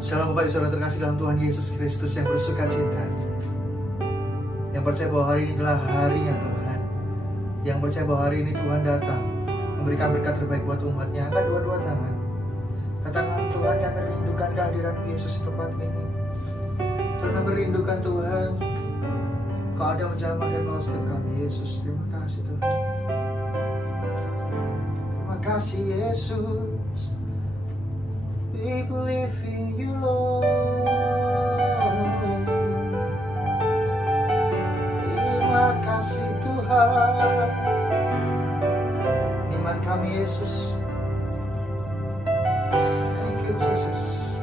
Shalom Bapak Ibu Saudara terkasih dalam Tuhan Yesus Kristus yang bersuka cita, yang percaya bahwa hari ini adalah harinya Tuhan, yang percaya bahwa hari ini Tuhan datang memberikan berkat terbaik buat umatnya. Angkat dua-dua tangan, katakan, Tuhan, kami merindukan kehadiran Yesus di tempat ini. Karena merindukan Tuhan, Kau ada menjamah dan menolong setiap kami. Yesus, terima kasih Tuhan. Terima kasih Yesus. We believe in you, Lord. Terima kasih Tuhan. Iman kami Yesus. Thank you Jesus.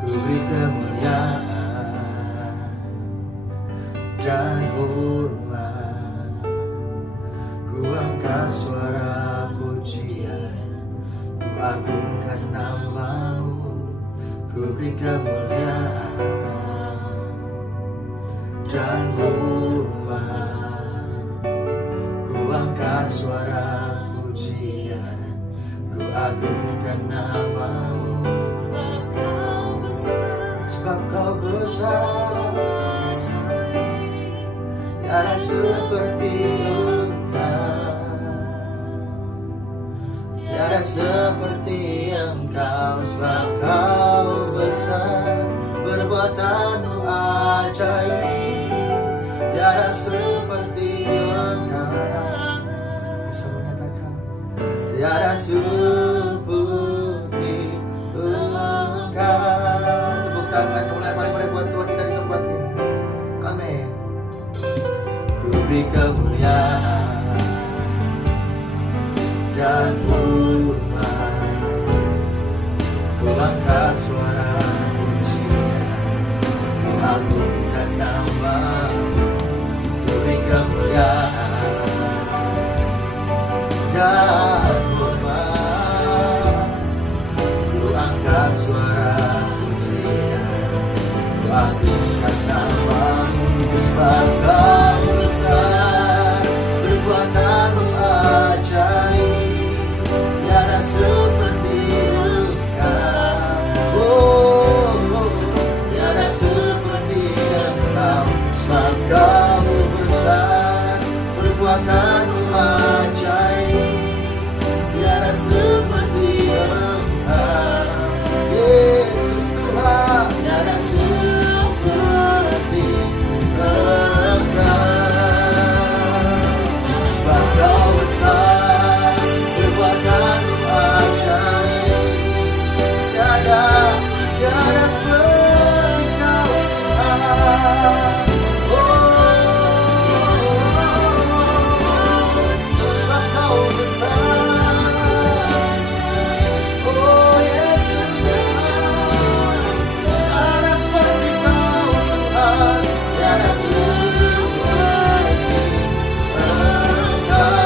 Ku beri kemuliaan dan hormat, ku angkat suara pujian, ku agungkan nama-Mu. Ku beri kemuliaan dan hormat, ku angkat suara pujian, ku agungkan nama-Mu. Sebab Kau besar, tiada seperti Engkau, tiada seperti Engkau. Sebab Kau besar, perbuatan-Mu ajaib, tiada seperti Engkau. Bisa menyatakan, tiada seperti Engkau. Tepuk tangan kemuliaan paling buat Tuhan kita di tempat ini. Amin. Ku beri kemuliaan dan hormat, ku angkat suara pujian, ku agungkan nama-Mu. Ku beri kemuliaan dan hormat, ku angkat suara pujian, ku agungkan nama-Mu. Sebab Kau besar, perbuatan-Mu ajaib, tiada seperti Engkau. Oh, tiada seperti Engkau. Sebab Kau besar, perbuatan-Mu ajaib, tiada seperti Engkau. Yesus Tuhan, tiada seperti Engkau. Sebab Kau besar, perbuatan-Mu ajaib, tiada seperti Kau. Sebab Kau besar, oh Yesus Tuhan, tiada seperti Kau Tuhan, tiada seperti Engkau.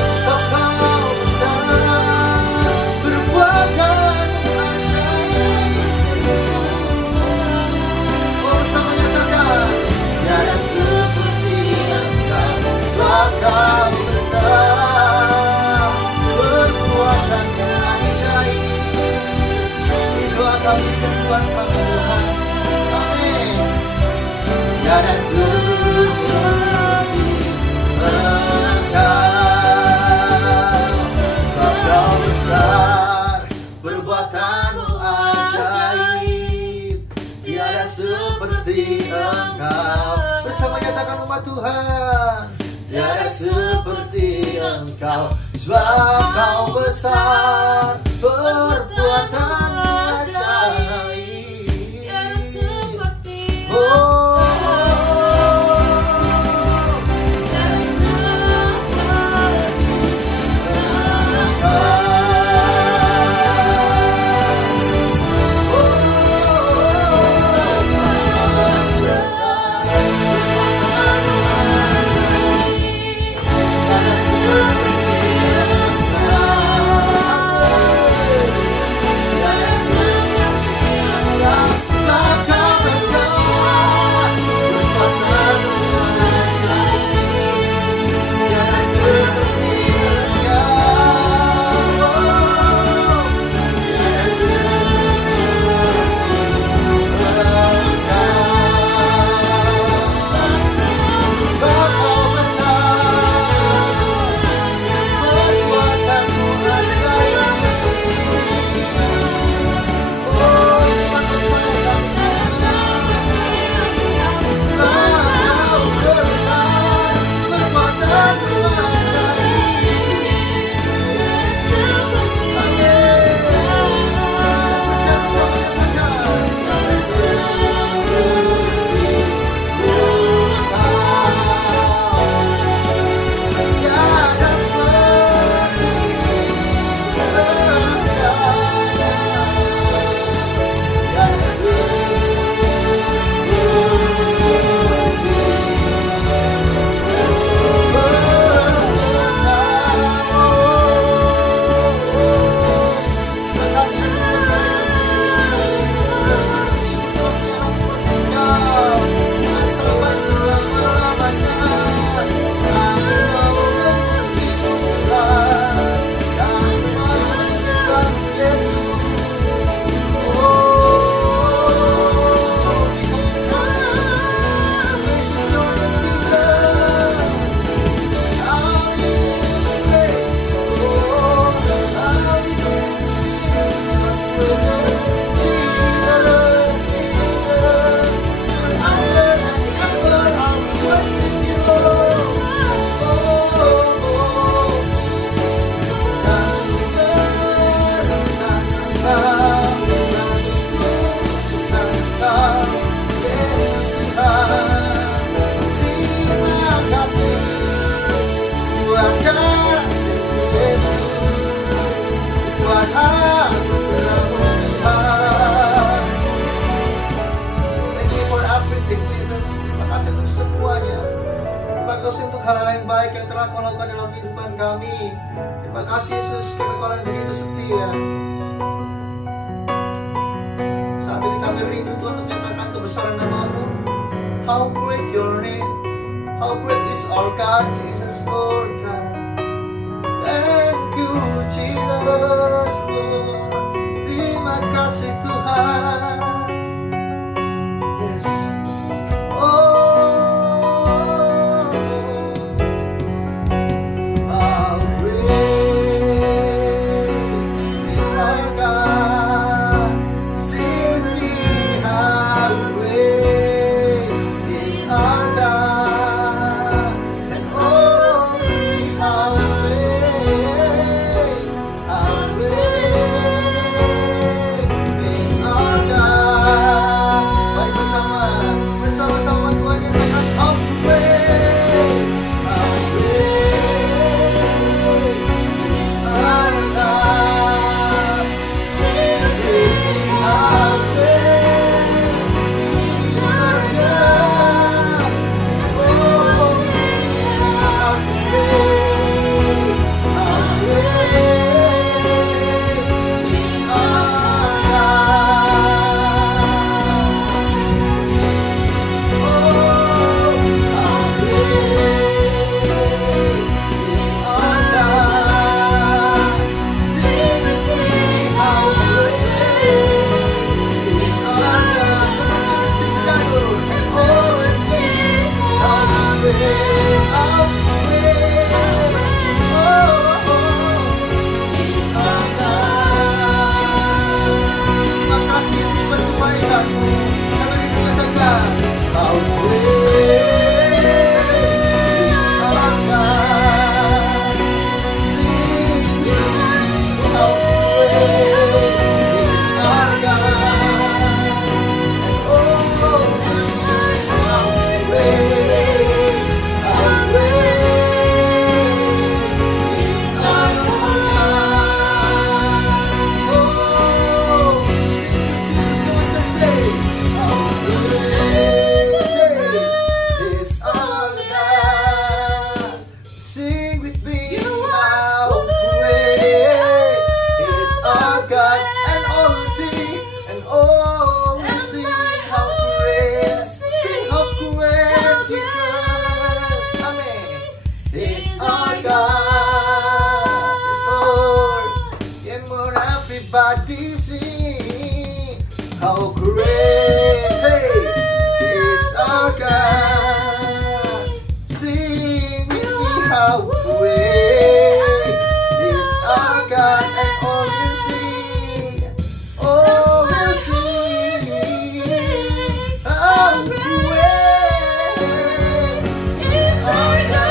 Sebab Kau besar, perbuatan-Mu ajaib. Oh, bersama nyatakan, tiada seperti Engkau. Sebab Kau besar, perbuatan-Mu ajaib. Doa kami Tuhan kami Tuhan. Amin. Tiada seperti Engkau. Sebab Kau besar, perbuatan-Mu ajaib, tiada seperti Engkau. Bersama nyatakan umat Tuhan, tiada seperti Engkau. Sebab Kau besar, perbuatan-Mu ajaib, tiada seperti oh, tiada seperti tiada kasih Yesus, buat aku terlalu Tuhan. Thank you for everything Jesus. Terima kasih untuk semuanya. Terima kasih untuk hal-hal yang baik yang telah Kau lakukan dalam kehidupan kami. Terima kasih Yesus, karena Kau yang begitu setia. Saat ini kami rindu Tuhan untuk menyatakan kebesaran nama-Mu. How great your name, how great is our God, Jesus Lord God. Thank you Jesus Lord. Terima kasih Tuhan. Yes. Oh, how great is our God. Sing with me, how great is our God. And oh, sing how great is our God. Mari bersama-sama Tuhan nyatakan how great is our God. Sing with me, how great is our God. Oh, sing how great is our God. Oh, how great is our God. Sing with me, how great is our God. Come on, church, sing together. Oh, sing how great, how great, oh, is our God. Terima kasih Yesus buat kebaikan-Mu. Kami rindu katakan, how great is our God. Sing with me, how great is our God. And oh, sing how great is our God. Oh, Jesus, come on, church, say, how great, say, is our God. Sing with me, how great is our God. And all will sing how great, sing how great, Jesus, amen, is our God. Yes, Lord. Come on, everybody sing how great, hey, is our God. Sing with me, how great is our God. And all will sing, all will sing how great is our God.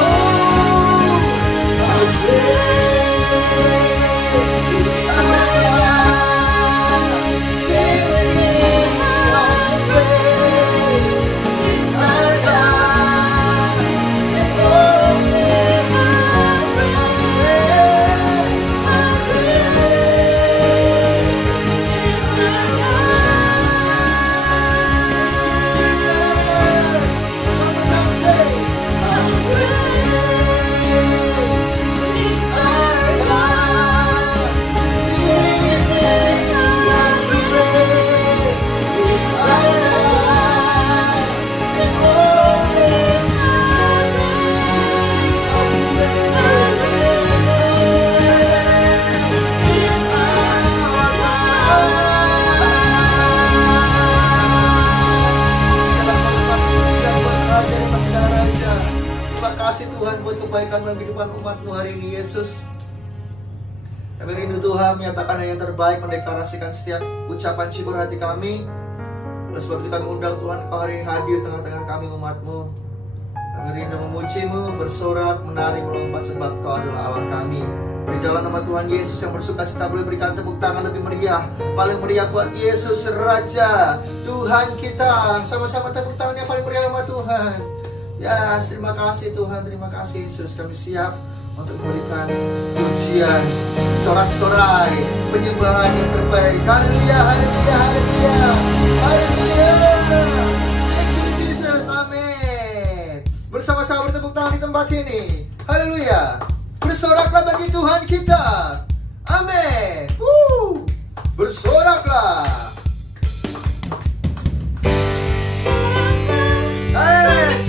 Oh, how great is our God. Sing with me, how great is our God. And oh, sing how great, how great is our God. Jesus, one more time, say, how great is our God. Sing with me, how great is our God. And oh, sing how great is our God. Terima kasih Tuhan buat kebaikan dalam kehidupan umat-Mu hari ini Yesus. Kami rindu Tuhan menyatakan yang terbaik, mendeklarasikan setiap ucapan syukur hati kami. Oleh sebab itu kami undang Tuhan Kau hari ini hadir tengah-tengah kami umat-Mu. Kami rindu memuji-Mu, bersorak, menari, melompat sebab Kau adalah Allah kami. Di dalam nama Tuhan Yesus yang bersuka cita boleh berikan tepuk tangan lebih meriah. Paling meriah buat Yesus Raja Tuhan kita. Sama-sama tepuk tangan yang paling meriah buat Tuhan. Tuhan. Ya, terima kasih Tuhan, terima kasih Yesus. Kami siap untuk memberikan pujian, sorak-sorai, penyembahan yang terbaik. Haleluya, haleluya, haleluya, haleluya. Thank you Jesus, amin. Bersama-sama bertepuk tangan di tempat ini. Haleluya. Bersoraklah bagi Tuhan kita. Amin. Bersoraklah. Yes.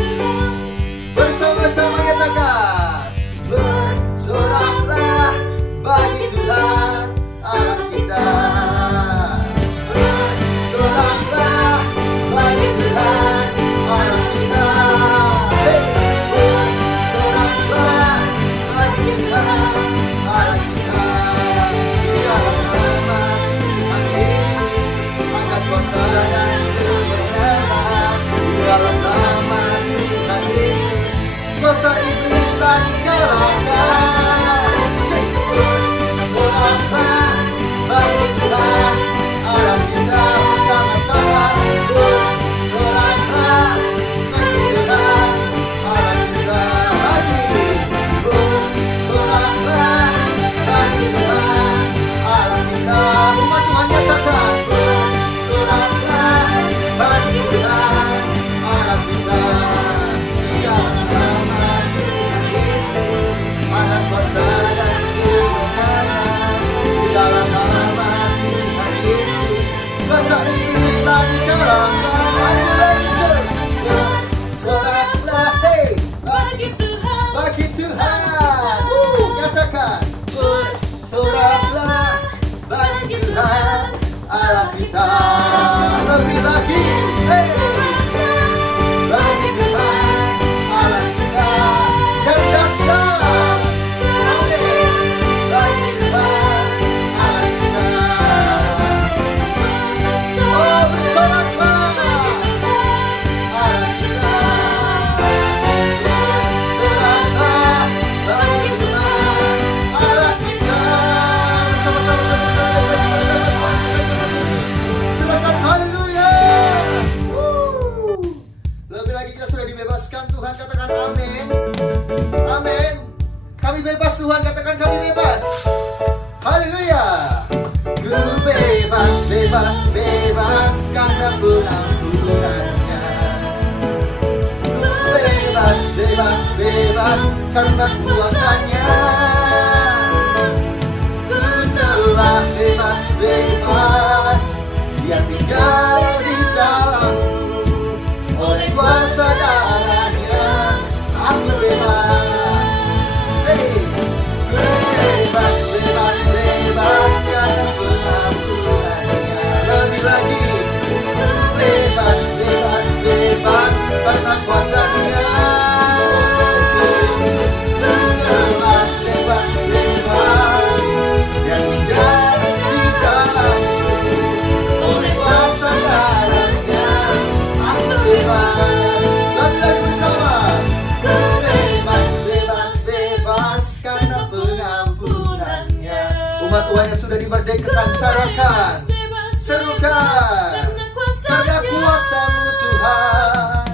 Bersama-sama katakan, bersoraklah bagi Tuhan Allah kita. Bersoraklah bagi Tuhan Allah kita. Bersoraklah bagi Tuhan Allah kita. Di dalam nama Tuhan Yesus ada kuasa dan kebenaran. Di dalam nama Tuhan Yesus kuasa iblis tak dikalahkan. Bersoraklah bagi Tuhan Allah kita. Bersama-sama bersoraklah bagi Tuhan Allah kita. Lagi bersoraklah bagi Tuhan Allah kita. Umat Tuhan katakan, bersoraklah bagi Tuhan Allah kita. Di dalam nama Tuhan Yesus ada kuasa dan kebenaran. Di dalam nama Tuhan Yesus kuasa iblis tak dikalahkan. Bersoraklah, hey, Bagi Tuhan, bagi Tuhan. Katakan, bersoraklah bagi Tuhan Allah kita. Lebih lagi, hey, bagi Tuhan Allah kita yang dahsyat. Amin. Bagi Tuhan Allah kita. Oh, bersoraklah Allah kita. Bersoraklah bagi Tuhan Allah kita. Sama-sama silakan, haleluya. Lebih lagi kita sudah dibebaskan Tuhan, katakan amin. Amin. Kami bebas Tuhan, katakan kami bebas. Haleluya. Ku bebas, bebas, bebas karena pengampunannya. Ku bebas, bebas, bebas karena kuasanya. Ku telah bebas, bebas, Dia tinggal di dalamku. Oleh kuasa darahnya aku bebas. Hey, ku bebas, bebas, bebas karena pengampunannya. Lebih lagi, ku bebas, bebas, bebas karena kuasa-Nya. Ku telah bebas, bebas, Dia tinggal di dalamku. Oleh kuasa darahnya aku bebas. Lagi-lagi bersama. Ku bebas, bebas, bebas karena pengampunannya. Umat Tuhan yang sudah dimerdekakan, sarankan, serukan, karena kuasa-Mu Tuhan.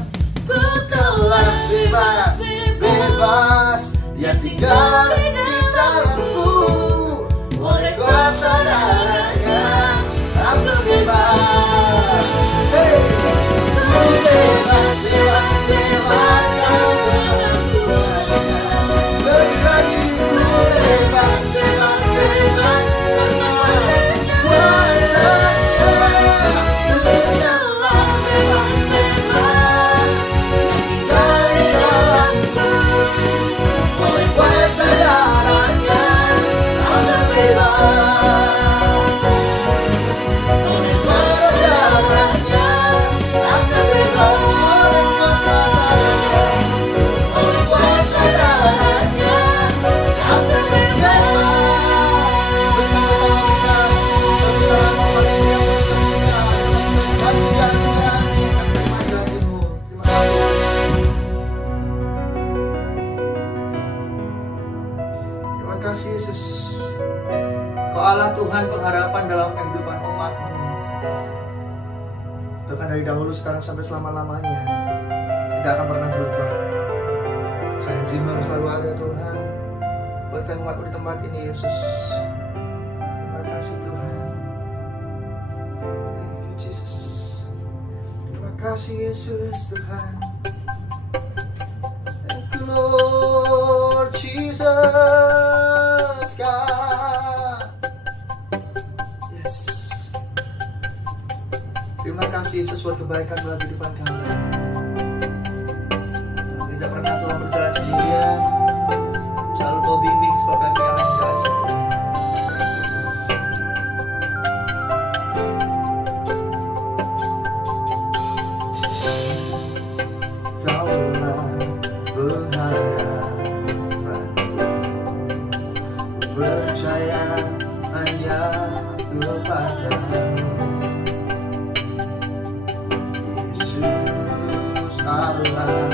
Ku telah bebas, bebas, Dia tinggal di dalamku. Oleh kuasa darahnya aku bebas. Hey, ku bebas, bebas, bebas karena pengampunannya. Lebih lagi, ku bebas, bebas, bebas karena kuasa-Nya. Ku telah bebas, bebas, tinggal di dalamku. Oleh kuasa darahnya aku bebas. Oleh kuasa darahnya aku bebas. Oleh kuasa darahnya, oleh kuasa darahnya aku bebas. Bersama-sama kita berjalan melalui yang bersama. Kami jalan berani menerima janji-Mu. Terima kasih. Terima kasih Yesus. Kau Allah Tuhan pengharapan dalam kehidupan umat-Mu. Bahkan dari dahulu, sekarang, sampai selama-lamanya. tidak akan pernah berubah. Janji-Mu yang selalu ada Tuhan buat kami umat di tempat ini Yesus. Terima kasih Tuhan. Thank you Jesus. Terima kasih Yesus Tuhan. Thank you Lord Jesus God. Yes. Terima kasih Yesus buat kebaikan dalam kehidupan kami. Tidak pernah Tuhan berjalan sendirian. Selalu Kau bimbing sebab kami akan berjalan sendirian. Kaulah pengharapanku, ku percaya hanya kepadamu. Yesus Allah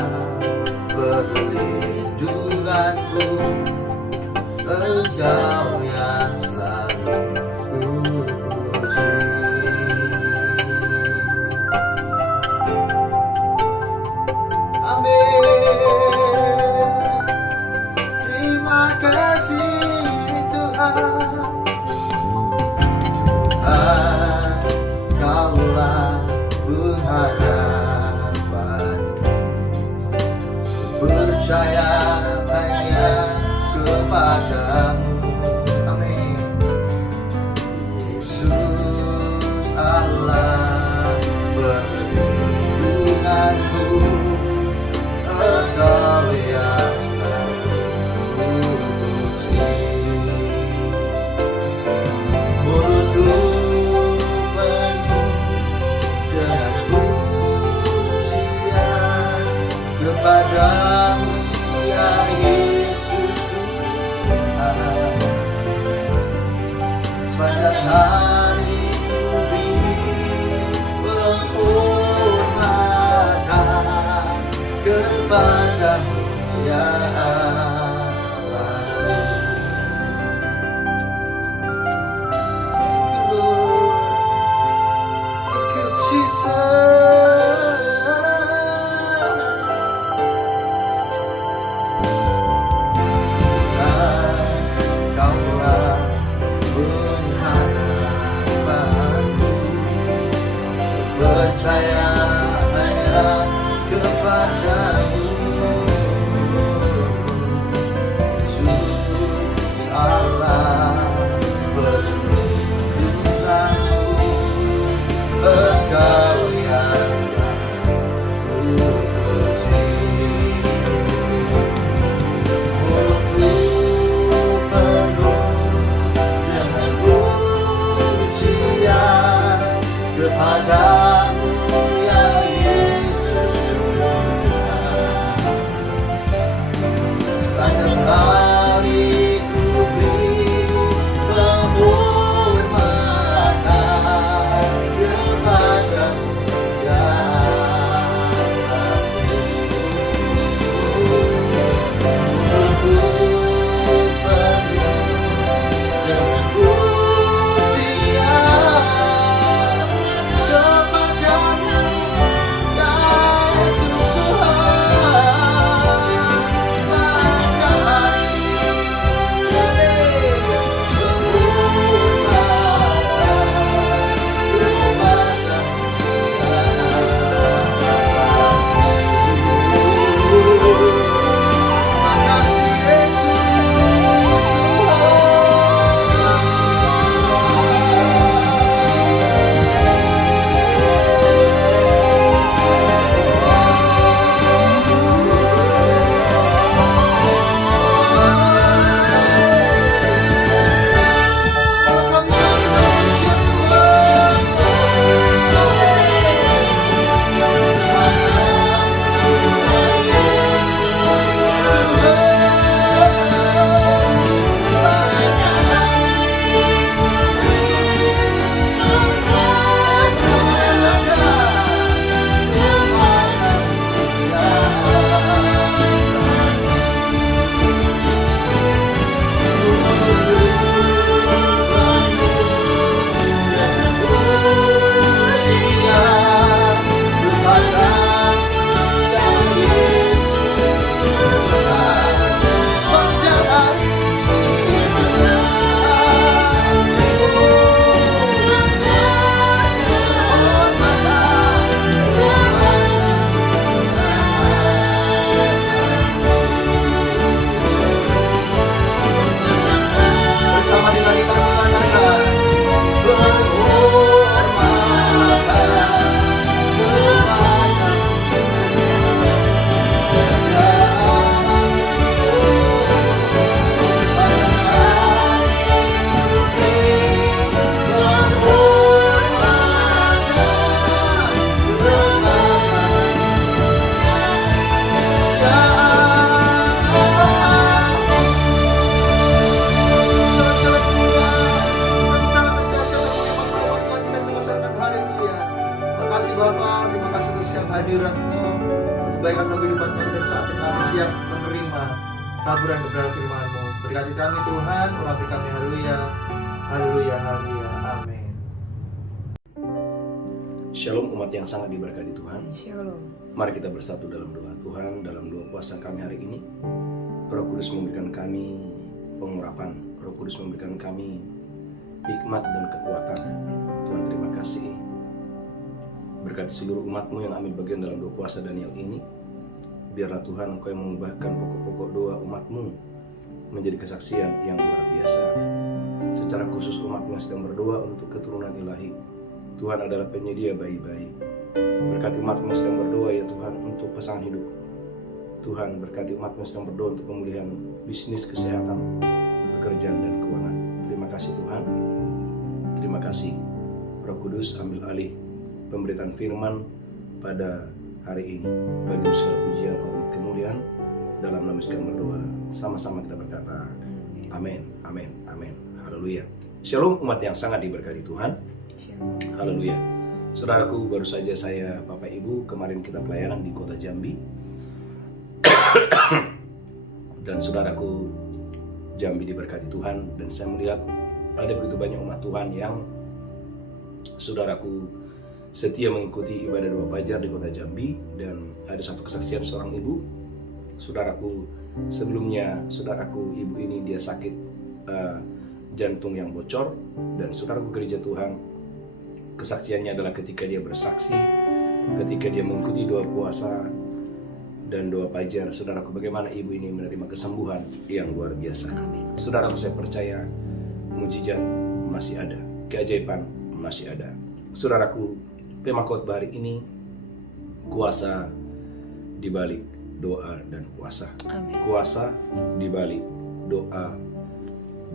perlindunganku, Engkau yang selalu kupuji. Amin. Terima kasih Tuhan. Tuhan, Kaulah pengharapanku, percaya hanya kepadamu. Amin. Yesus Allah perlindunganku, Engkau yang selalu kupuji. Mulutku penuh dengan pujian kepadamu ya Yesus Tuhan. Sepanjang hari ku beri penghormatan kepadamu ya Allah. Thank you Lord. Thank you Jesus. Kaulah pengharapanku, percaya hanya kepadamu. dalam kehidupan kami dan saat ini kami siap menerima taburan kebenaran firman-Mu. Berkati kami Tuhan, urapi kami, haleluya, haleluya, haleluya, amin. Shalom umat yang sangat diberkati Tuhan. Shalom. Mari kita bersatu dalam doa. Tuhan, dalam doa puasa kami hari ini, Roh Kudus memberikan kami pengurapan, Roh Kudus memberikan kami hikmat dan kekuatan. Tuhan, terima kasih. Berkati seluruh umat-Mu yang ambil bagian dalam doa puasa Daniel ini. Biarlah Tuhan Engkau yang mengubahkan pokok-pokok doa umat-Mu menjadi kesaksian yang luar biasa. Secara khusus umat-Mu yang sedang berdoa untuk keturunan ilahi. Tuhan adalah penyedia bayi-bayi. Berkati umat-Mu yang sedang berdoa ya Tuhan untuk pasangan hidup. Tuhan berkati umat-Mu yang sedang berdoa untuk pemulihan bisnis, kesehatan, pekerjaan dan keuangan. Terima kasih Tuhan. Terima kasih Roh Kudus, ambil alih pemberitaan firman pada hari ini. Bagi segala pujian, hormat, kemuliaan dalam nama Yesus kami berdoa. Sama-sama kita berkata amin, amin, amin. Haleluya. Shalom umat yang sangat diberkati Tuhan. Haleluya. Saudaraku, baru saja saya Bapak Ibu kemarin kita pelayanan di kota Jambi. Dan saudaraku, Jambi diberkati Tuhan. Dan saya melihat ada begitu banyak umat Tuhan yang saudaraku setia mengikuti ibadah doa fajar di kota Jambi. Dan ada satu kesaksian seorang ibu. Saudaraku, sebelumnya saudaraku ibu ini dia sakit jantung yang bocor. Dan saudaraku gereja Tuhan, kesaksiannya adalah ketika dia bersaksi, ketika dia mengikuti doa puasa dan doa fajar. Saudaraku, bagaimana ibu ini menerima kesembuhan yang luar biasa. Amin. Saudaraku, saya percaya mujizat masih ada, keajaiban masih ada. Saudaraku, tema khotbah hari ini, kuasa di balik doa dan puasa. Amin. Kuasa di balik doa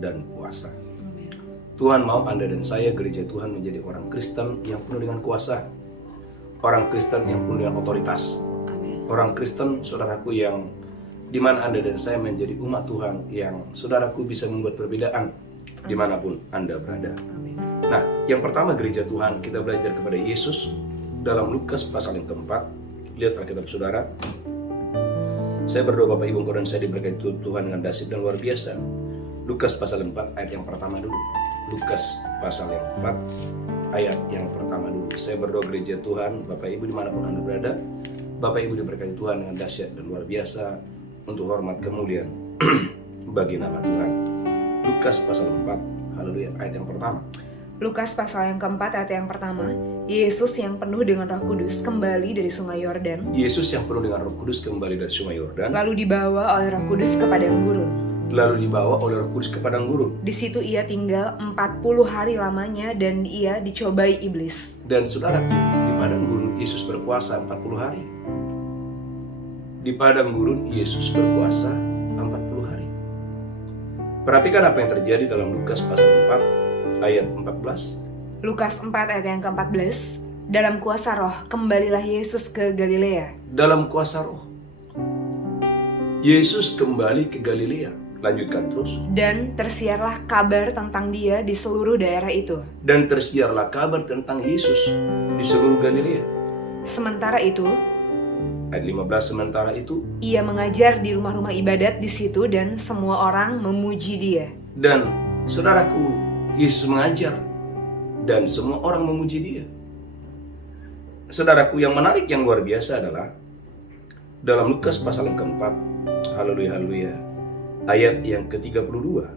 dan puasa. Amin. Tuhan mau Anda dan saya, gereja Tuhan, menjadi orang Kristen yang penuh dengan kuasa. Orang Kristen yang penuh dengan otoritas. Amin. Orang Kristen, saudaraku, yang dimana Anda dan saya menjadi umat Tuhan yang saudaraku bisa membuat perbedaan dimanapun Anda berada. Amin. Nah, yang pertama gereja Tuhan, kita belajar kepada Yesus dalam Lukas pasal yang keempat. Lihat Alkitab saudara. Saya berdoa Bapak Ibu Engkau dan saya diberkati Tuhan dengan dahsyat dan luar biasa. Lukas pasal 4 ayat yang pertama dulu. Lukas pasal yang 4 ayat yang pertama dulu. Saya berdoa gereja Tuhan, Bapak Ibu dimanapun Anda berada, Bapak Ibu diberkati Tuhan dengan dahsyat dan luar biasa untuk hormat kemuliaan bagi nama Tuhan. Lukas pasal 4, haleluya, ayat yang pertama. Lukas pasal yang keempat ayat yang pertama. Yesus yang penuh dengan Roh Kudus kembali dari sungai Yordan. Yesus yang penuh dengan Roh Kudus kembali dari sungai Yordan. Lalu dibawa oleh Roh Kudus ke padang gurun. Lalu dibawa oleh Roh Kudus ke padang gurun. Di situ ia tinggal 40 hari lamanya dan ia dicobai iblis. Dan saudara, di padang gurun Yesus berpuasa 40 hari. Di padang gurun Yesus berpuasa 40 hari. Perhatikan apa yang terjadi dalam Lukas pasal 4 ayat 14. Lukas 4 ayat yang ke-14. Dalam kuasa roh kembalilah Yesus ke Galilea. Dalam kuasa roh Yesus kembali ke Galilea. Lanjutkan terus. Dan tersiarlah kabar tentang dia di seluruh daerah itu. Dan tersiarlah kabar tentang Yesus di seluruh Galilea. Sementara itu, Ayat 15, sementara itu ia mengajar di rumah-rumah ibadat di situ dan semua orang memuji dia. dan saudaraku, Yesus mengajar dan semua orang memuji dia. Saudaraku, yang menarik yang luar biasa adalah dalam Lukas pasal yang keempat, haleluya, haleluya, ayat yang ke-32,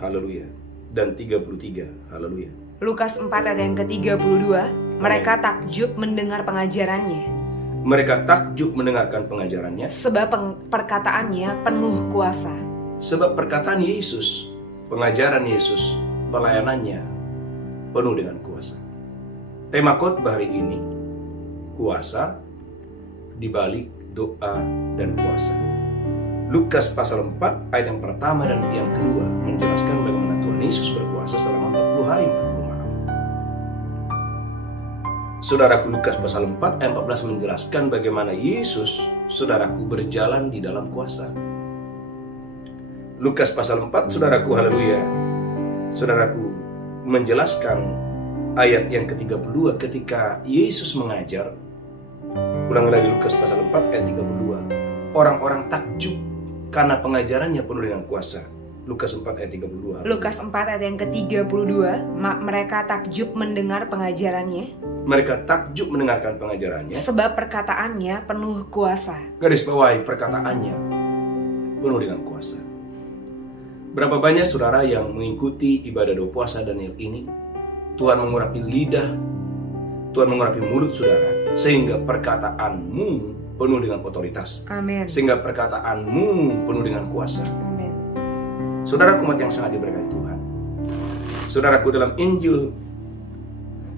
haleluya, dan 33, haleluya. Lukas 4 ayat yang ke-32, mereka takjub mendengar pengajarannya, Mereka takjub mendengarkan pengajarannya, sebab perkataannya penuh kuasa. sebab perkataan Yesus, pengajaran Yesus, pelayanannya penuh dengan kuasa. Tema khotbah hari ini, kuasa di balik doa dan puasa. Lukas pasal 4 ayat yang pertama dan yang kedua menjelaskan bagaimana Tuhan Yesus berpuasa selama 40 hari 40 malam. Saudaraku, Lukas pasal 4 ayat 14 menjelaskan bagaimana Yesus, saudaraku, berjalan di dalam kuasa. Lukas pasal 4, saudaraku, haleluya, saudaraku, menjelaskan ayat yang ke-32 ketika Yesus mengajar, Ulangi lagi Lukas pasal 4 ayat 32. Orang-orang takjub karena pengajarannya penuh dengan kuasa. Lukas 4 ayat 32. Lukas 4 ayat yang ke-32, mereka takjub mendengar pengajarannya, Mereka takjub mendengarkan pengajarannya. sebab perkataannya penuh kuasa. Garis bawahi, perkataannya penuh dengan kuasa. Berapa banyak saudara yang mengikuti ibadah doa puasa Daniel ini, Tuhan mengurapi lidah, Tuhan mengurapi mulut saudara, sehingga perkataanmu penuh dengan otoritas, Amin. sehingga perkataanmu penuh dengan kuasa. Amin. Saudara umat yang sangat diberkati Tuhan, saudaraku, dalam Injil,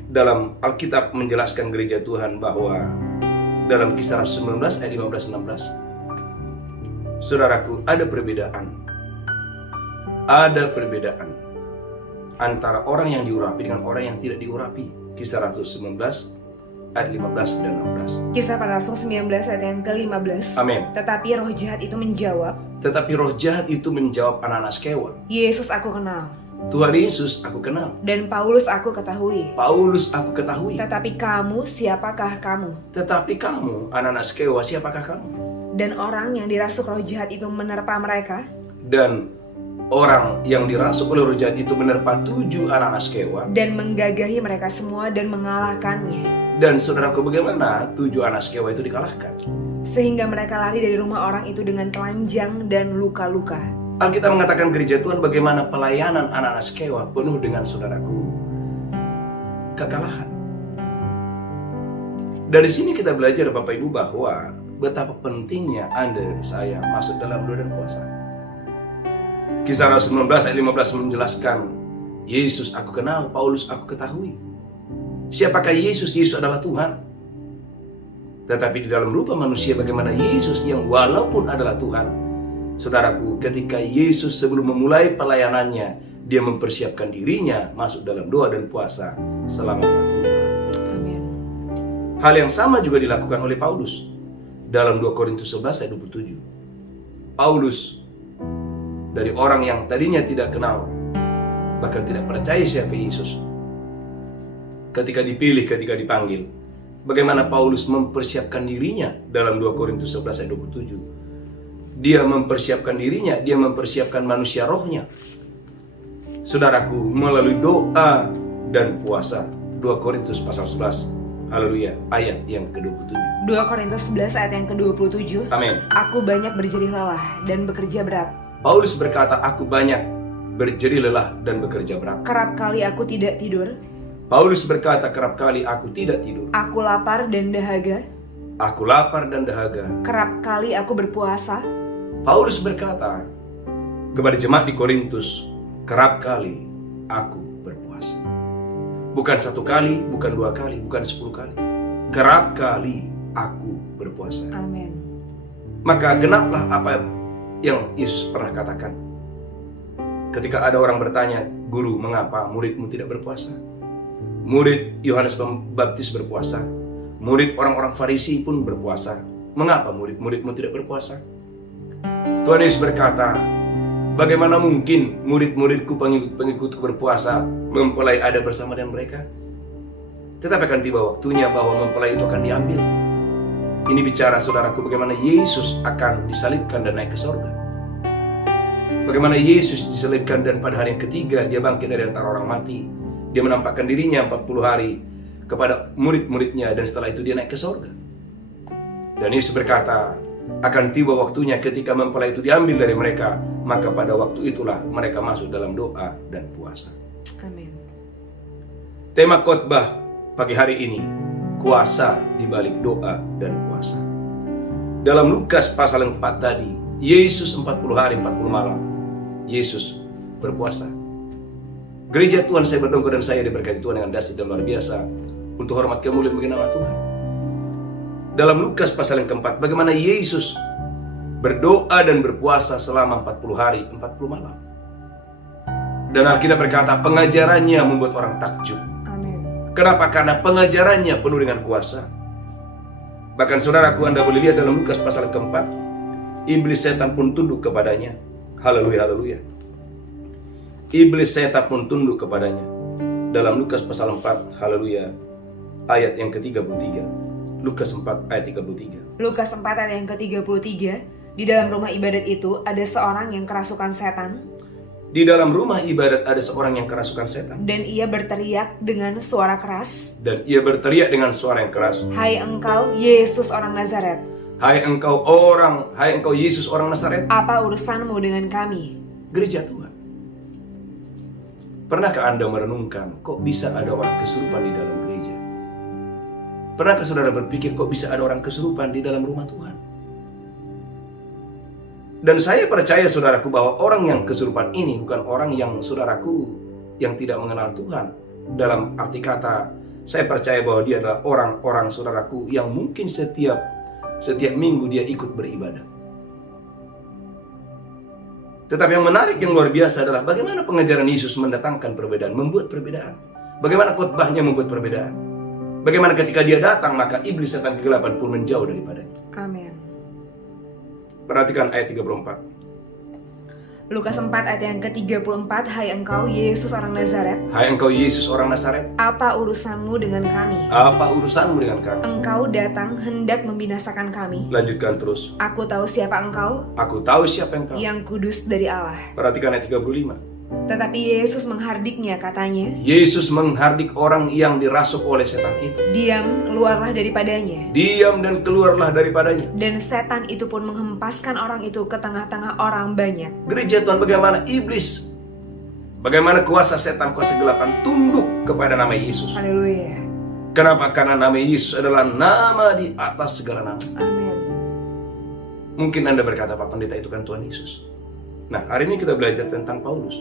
dalam Alkitab menjelaskan gereja Tuhan bahwa dalam Kisah 19 ayat 15-16, saudaraku, ada perbedaan antara orang yang diurapi dengan orang yang tidak diurapi. Kisah Rasul 19 ayat 15 dan 16. Kisah para Rasul 19 ayat yang ke-15. Amin. Tetapi roh jahat itu menjawab, Tetapi roh jahat itu menjawab anak-anak Skewa, Yesus aku kenal, Tuhan Yesus aku kenal, dan Paulus aku ketahui. Paulus aku ketahui. Tetapi kamu, siapakah kamu? Tetapi kamu, anak-anak Skewa, siapakah kamu? Dan orang yang dirasuk roh jahat itu menerpa mereka, Dan orang yang dirasuk oleh roh jahat itu menerpa 7 anak-anak Skewa. dan menggagahi mereka semua dan mengalahkannya, Dan saudaraku, bagaimana 7 anak Skewa itu dikalahkan? sehingga mereka lari dari rumah orang itu dengan telanjang dan luka-luka. Alkitab mengatakan gereja Tuhan bagaimana pelayanan anak-anak Skewa penuh dengan, saudaraku, kekalahan. Dari sini kita belajar Bapak Ibu bahwa betapa pentingnya Anda dan saya masuk dalam doa dan puasa. Kisah Rasul 19 ayat 15 menjelaskan, Yesus aku kenal, Paulus aku ketahui. Siapakah Yesus? Yesus adalah Tuhan. Tetapi di dalam rupa manusia bagaimana Yesus yang walaupun adalah Tuhan, saudaraku, ketika Yesus sebelum memulai pelayanannya, dia mempersiapkan dirinya masuk dalam doa dan puasa selama 40 hari. Amin. Hal yang sama juga dilakukan oleh Paulus dalam 2 Korintus 11 ayat 27. Paulus dari orang yang tadinya tidak kenal, bahkan tidak percaya siapa Yesus, ketika dipilih, ketika dipanggil, bagaimana Paulus mempersiapkan dirinya dalam 2 Korintus 11 ayat 27. Dia mempersiapkan dirinya, dia mempersiapkan manusia rohnya, saudaraku, melalui doa dan puasa. 2 Korintus pasal 11, haleluya, ayat yang ke-27. 2 Korintus 11 ayat yang ke-27. Amin. Aku banyak berjerih lelah dan bekerja berat. Paulus berkata, aku banyak berjerih lelah dan bekerja berat. Kerap kali aku tidak tidur. Paulus berkata, kerap kali aku tidak tidur. Aku lapar dan dahaga. Aku lapar dan dahaga. Kerap kali aku berpuasa. Paulus berkata kepada jemaat di Korintus, kerap kali aku berpuasa. Bukan 1 kali, bukan 2 kali, bukan 10 kali. Kerap kali aku berpuasa. Amin. Maka genaplah apa yang Yesus pernah katakan. Ketika ada orang bertanya, Guru, mengapa muridmu tidak berpuasa? Murid Yohanes Pembaptis berpuasa. Murid orang-orang Farisi pun berpuasa. Mengapa murid-muridmu tidak berpuasa? Tuhan Yesus berkata, bagaimana mungkin murid-muridku, pengikut-pengikutku berpuasa, mempelai ada bersama dengan mereka? Tetapi akan tiba waktunya bahwa mempelai itu akan diambil. Ini bicara, saudaraku, bagaimana Yesus akan disalibkan dan naik ke surga. Bagaimana Yesus disalibkan dan pada hari yang ketiga dia bangkit dari antara orang mati. Dia menampakkan dirinya 40 hari kepada murid-muridnya dan setelah itu dia naik ke surga. Dan Yesus berkata, akan tiba waktunya ketika mempelai itu diambil dari mereka, maka pada waktu itulah mereka masuk dalam doa dan puasa. Amin. Tema khotbah pagi hari ini, kuasa di balik doa dan puasa. Dalam Lukas pasal yang 4 tadi, Yesus 40 hari 40 malam, Yesus berpuasa. Gereja Tuhan, saya berdoa dan saya diberkati Tuhan dengan dahsyat dan luar biasa untuk hormat kemuliaan bagi nama Tuhan. Dalam Lukas pasal yang keempat, bagaimana Yesus berdoa dan berpuasa selama 40 hari 40 malam. Dan Alkitab berkata pengajarannya membuat orang takjub. Amin. Kenapa? Karena pengajarannya penuh dengan kuasa. Bahkan saudaraku, Anda boleh lihat dalam Lukas pasal keempat, iblis setan pun tunduk kepadanya. Haleluya, haleluya. Iblis setan pun tunduk kepadanya. Dalam Lukas pasal 4, haleluya, ayat yang ke-33. Lukas 4 ayat 33. Lukas 4 ayat yang ke-33, di dalam rumah ibadat itu ada seorang yang kerasukan setan, Di dalam rumah ibadat ada seorang yang kerasukan setan. dan ia berteriak dengan suara keras, Dan ia berteriak dengan suara yang keras, "Hai engkau, Yesus orang Nazaret, Hai engkau Yesus orang Nazaret." apa urusanmu dengan kami?" Gereja Tuhan, pernahkah Anda merenungkan, kok bisa ada orang kesurupan di dalam gereja? Pernahkah saudara berpikir, kok bisa ada orang kesurupan di dalam rumah Tuhan? Dan saya percaya saudaraku bahwa orang yang kesurupan ini bukan orang yang saudaraku yang tidak mengenal Tuhan. Dalam arti kata, saya percaya bahwa dia adalah orang-orang saudaraku yang mungkin setiap minggu dia ikut beribadah. Tetapi yang menarik, yang luar biasa adalah bagaimana pengajaran Yesus mendatangkan perbedaan, membuat perbedaan. Bagaimana khotbahnya membuat perbedaan. Bagaimana ketika dia datang, maka iblis setan kegelapan pun menjauh daripadanya. Amin. Perhatikan ayat 34. Lukas 4 ayat yang ke-34, "Hai engkau, Yesus orang Nazaret, Hai engkau Yesus orang Nazaret, apa urusanmu dengan kami? apa urusanmu dengan kami? Engkau datang hendak membinasakan kami. Lanjutkan terus. Aku tahu siapa engkau, Aku tahu siapa engkau. yang kudus dari Allah." Perhatikan ayat 35. Tetapi Yesus menghardiknya, katanya, Yesus menghardik orang yang dirasuk oleh setan itu. "Diam, keluarlah daripadanya." Diam dan keluarlah daripadanya. Dan setan itu pun menghempaskan orang itu ke tengah-tengah orang banyak. Gereja Tuhan, bagaimana iblis, bagaimana kuasa setan, kuasa kegelapan tunduk kepada nama Yesus. Haleluya. Kenapa? Karena nama Yesus adalah nama di atas segala nama. Amin. Mungkin Anda berkata, "Pak Pendeta, itu kan Tuhan Yesus." Nah, hari ini kita belajar tentang Paulus.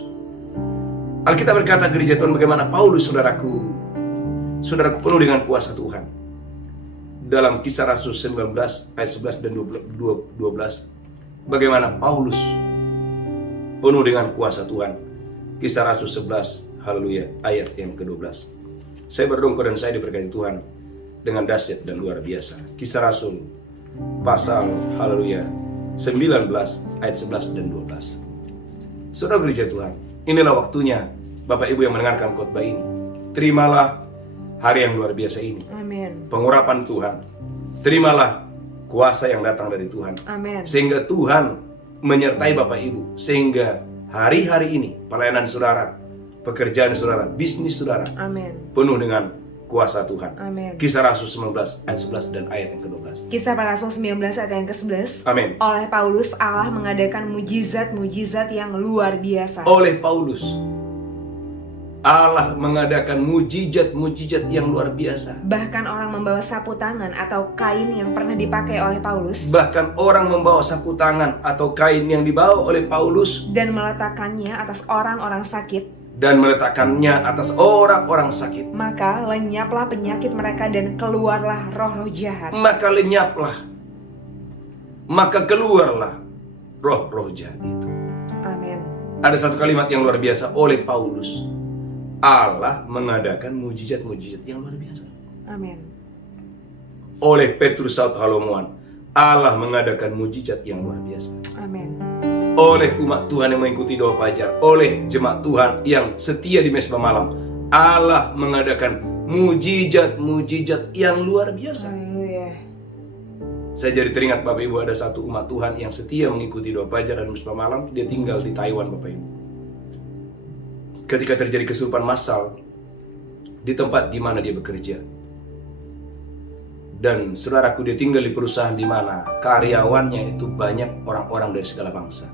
Alkitab berkata, gereja Tuhan, bagaimana Paulus, saudaraku penuh dengan kuasa Tuhan. Dalam Kisah Rasul 19 ayat 11 dan 12, bagaimana Paulus penuh dengan kuasa Tuhan. Kisah Rasul 11, haleluya, ayat yang ke-12. Saya berdongkol dan saya diberkati Tuhan dengan dahsyat dan luar biasa. Kisah Rasul pasal, haleluya, 19 ayat 11 dan 12. Saudara gereja Tuhan, inilah waktunya Bapak Ibu yang mendengarkan khotbah ini. Terimalah hari yang luar biasa ini. Amin. Pengurapan Tuhan. Terimalah kuasa yang datang dari Tuhan. Amin. Sehingga Tuhan menyertai Bapak Ibu. Sehingga hari-hari ini pelayanan saudara, pekerjaan saudara, bisnis saudara Amin. penuh dengan kuasa Tuhan. Amin. Kisah Rasul 19 ayat 11 dan ayat yang ke-12. Kisah para Rasul 19 ayat yang ke-11. Amin. Oleh Paulus, Allah mengadakan mujizat-mujizat yang luar biasa. Oleh Paulus, Allah mengadakan mujizat-mujizat yang luar biasa. Bahkan orang membawa sapu tangan atau kain yang pernah dipakai oleh Paulus Bahkan orang membawa sapu tangan atau kain yang dibawa oleh Paulus dan meletakkannya atas orang-orang sakit, dan meletakkannya atas orang-orang sakit. maka lenyaplah penyakit mereka dan keluarlah roh-roh jahat. Maka lenyaplah, maka keluarlah roh-roh jahat itu. Amin. Ada satu kalimat yang luar biasa oleh Paulus. Allah mengadakan mujizat-mujizat yang luar biasa. Amin. Oleh Petrus Saud Halomuan, Allah mengadakan mujizat yang luar biasa. Amin. Oleh umat Tuhan yang mengikuti doa fajar, oleh jemaat Tuhan yang setia di mesbah malam, Allah mengadakan mujizat-mujizat yang luar biasa. Haleluya. Saya jadi teringat Bapak Ibu, ada satu umat Tuhan yang setia mengikuti doa fajar dan mesbah malam. Dia tinggal di Taiwan, Bapak Ibu. Ketika terjadi kesurupan massal di tempat di mana dia bekerja, dan saudaraku, dia tinggal di perusahaan di mana karyawannya itu banyak orang-orang dari segala bangsa.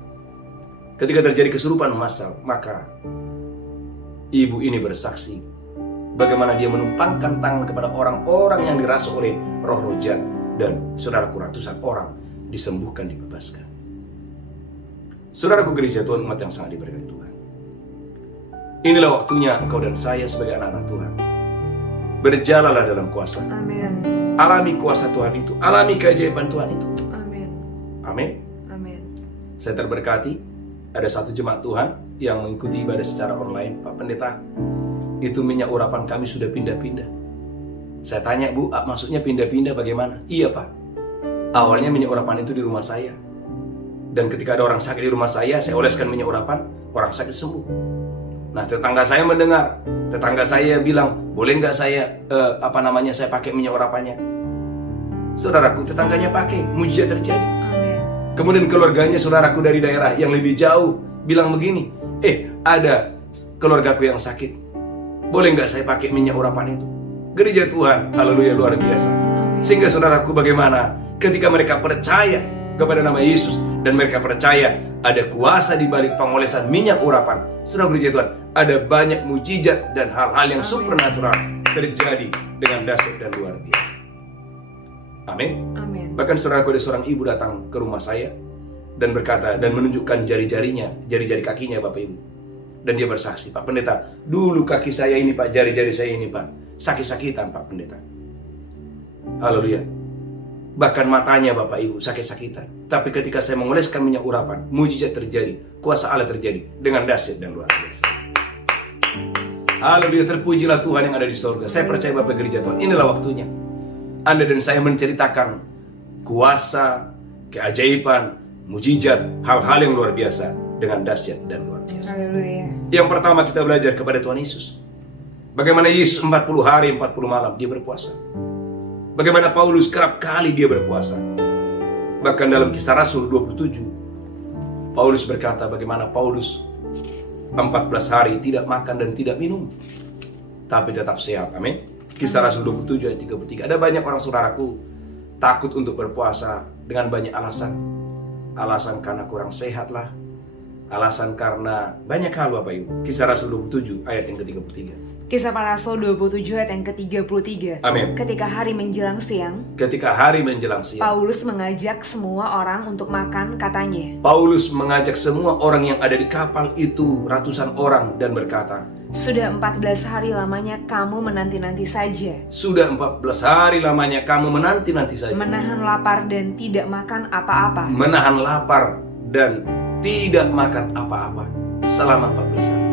Ketika terjadi kesurupan massal, maka ibu ini bersaksi bagaimana dia menumpangkan tangan kepada orang-orang yang dirasuk oleh roh-roh jahat, dan saudaraku, ratusan orang disembuhkan, dibebaskan. Saudaraku gereja Tuhan, umat yang sangat diberkati Tuhan, inilah waktunya engkau dan saya sebagai anak-anak Tuhan berjalanlah dalam kuasa. Amin. Alami kuasa Tuhan itu, alami keajaiban Tuhan itu. Amin. Amin. Amin. Saya terberkati, ada satu jemaat Tuhan yang mengikuti ibadah secara online. Pak Pendeta, itu minyak urapan kami sudah pindah-pindah. Saya tanya, Bu, maksudnya pindah-pindah bagaimana? Iya Pak, awalnya minyak urapan itu di rumah saya, dan ketika ada orang sakit di rumah saya oleskan minyak urapan, orang sakit sembuh. Nah, tetangga saya mendengar, tetangga saya bilang, boleh nggak saya saya pakai minyak urapannya? Saudaraku, tetangganya pakai, mujizat terjadi. Amin. Kemudian keluarganya, saudaraku dari daerah yang lebih jauh bilang begini, ada keluargaku yang sakit, boleh nggak saya pakai minyak urapan itu? Gereja Tuhan, haleluya, luar biasa. Sehingga saudaraku, bagaimana ketika mereka percaya kepada nama Yesus dan mereka percaya ada kuasa di balik pengolesan minyak urapan, saudara gereja Tuhan, ada banyak mujizat dan hal-hal yang supernatural terjadi dengan dahsyat dan luar biasa. Amin. Amin. Bahkan saudaraku, ada seorang ibu datang ke rumah saya dan berkata dan menunjukkan jari-jarinya, jari-jari kakinya, Bapak Ibu. Dan dia bersaksi, Pak Pendeta, dulu kaki saya ini Pak, jari-jari saya ini Pak, sakit-sakitan Pak Pendeta. Haleluya. Bahkan matanya Bapak Ibu sakit-sakitan. Tapi ketika saya mengoleskan minyak urapan, mujizat terjadi, kuasa Allah terjadi dengan dahsyat dan luar biasa. Haleluya, terpujilah Tuhan yang ada di surga. Saya percaya Bapak Gereja Tuhan, inilah waktunya Anda dan saya menceritakan kuasa, keajaiban, mujizat, hal-hal yang luar biasa dengan dahsyat dan luar biasa. Haleluya. Yang pertama kita belajar kepada Tuhan Yesus. Bagaimana Yesus 40 hari 40 malam dia berpuasa. Bagaimana Paulus kerap kali dia berpuasa. Bahkan dalam Kisah Rasul 27, Paulus berkata bagaimana Paulus 14 hari tidak makan dan tidak minum, tapi tetap sehat. Amin. Kisah Rasul 27 ayat 33. Ada banyak orang saudaraku takut untuk berpuasa dengan banyak alasan. Alasan karena kurang sehat lah. Alasan karena banyak hal Bapak Ibu. Kisah Rasul 27 ayat yang ke-33. Kisah Para Rasul 27 ayat yang ke-33. Amin. Ketika hari menjelang siang, Ketika hari menjelang siang, Paulus mengajak semua orang untuk makan, katanya. Paulus mengajak semua orang yang ada di kapal itu, ratusan orang, dan berkata, Sudah 14 hari lamanya kamu menanti-nanti saja. sudah 14 hari lamanya kamu menanti-nanti saja. Menahan lapar dan tidak makan apa-apa. Menahan lapar dan tidak makan apa-apa selama 14 hari.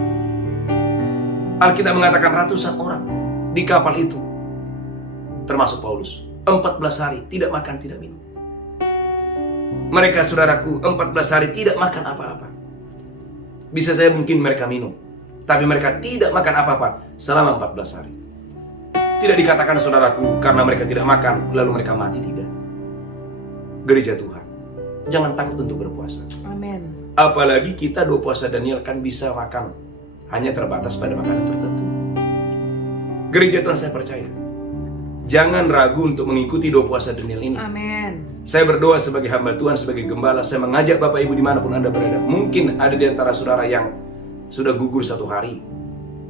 Alkitab mengatakan ratusan orang di kapal itu, termasuk Paulus, 14 hari tidak makan, tidak minum. Mereka saudaraku 14 hari tidak makan apa-apa. Bisa saya mungkin mereka minum, tapi mereka tidak makan apa-apa selama 14 hari. Tidak dikatakan saudaraku karena mereka tidak makan lalu mereka mati, tidak. Gereja Tuhan, jangan takut untuk berpuasa. Amin. Apalagi kita 2 puasa Daniel kan bisa makan hanya terbatas pada makanan tertentu. Gereja Tuhan, saya percaya jangan ragu untuk mengikuti 2 puasa Daniel ini. Amin. Saya berdoa sebagai hamba Tuhan, sebagai gembala, saya mengajak Bapak Ibu dimanapun Anda berada. Mungkin ada di antara saudara yang sudah gugur 1 hari